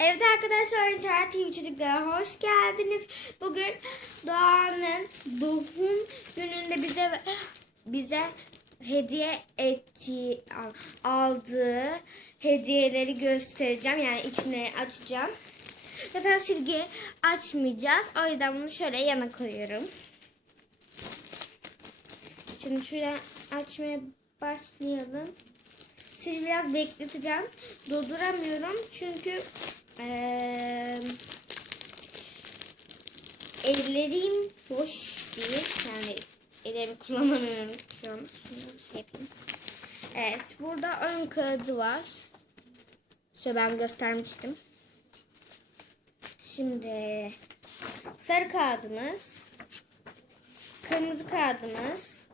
Evet arkadaşlar, oyunsever-tv çocuklara hoş geldiniz. Bugün Doğa'nın doğum gününde bize hediye ettiği, aldığı hediyeleri göstereceğim. Yani içini açacağım. Zaten silgi açmayacağız. O yüzden bunu şöyle yana koyuyorum. Şimdi şöyle açmaya başlayalım. Sizi biraz bekleteceğim. Durduramıyorum çünkü ellerim boş değil. Yani ellerimi kullanamıyorum şu an. Şunu şey yapayım. Evet, burada ön kağıdı var. Şöyle ben göstermiştim. Şimdi sarı kağıdımız, kırmızı kağıdımız,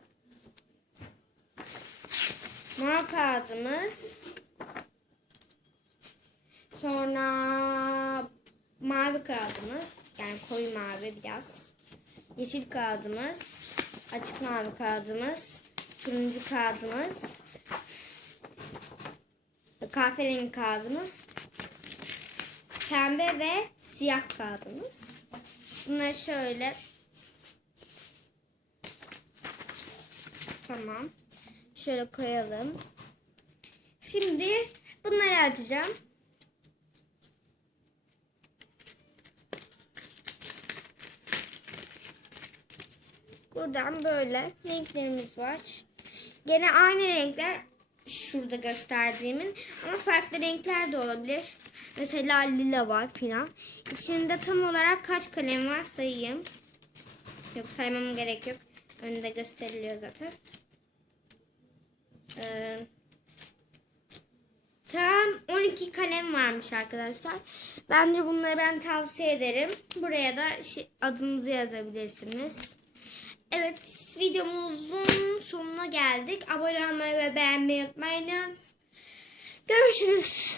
mor kağıdımız, sonra mavi kağıdımız, yani koyu mavi biraz, yeşil kağıdımız, açık mavi kağıdımız, turuncu kağıdımız, kahverengi kağıdımız, pembe ve siyah kağıdımız. Bunları şöyle, tamam, şöyle koyalım. Şimdi bunları açacağım. Buradan böyle renklerimiz var. Gene aynı renkler şurada gösterdiğimin ama farklı renkler de olabilir. Mesela lila var filan. İçinde tam olarak kaç kalem var sayayım. Yok, saymama gerek yok. Önünde gösteriliyor zaten. Tam 12 kalem varmış arkadaşlar. Bence bunları ben tavsiye ederim. Buraya da adınızı yazabilirsiniz. Evet, videomuzun sonuna geldik. Abone olmayı ve beğenmeyi unutmayınız. Görüşürüz.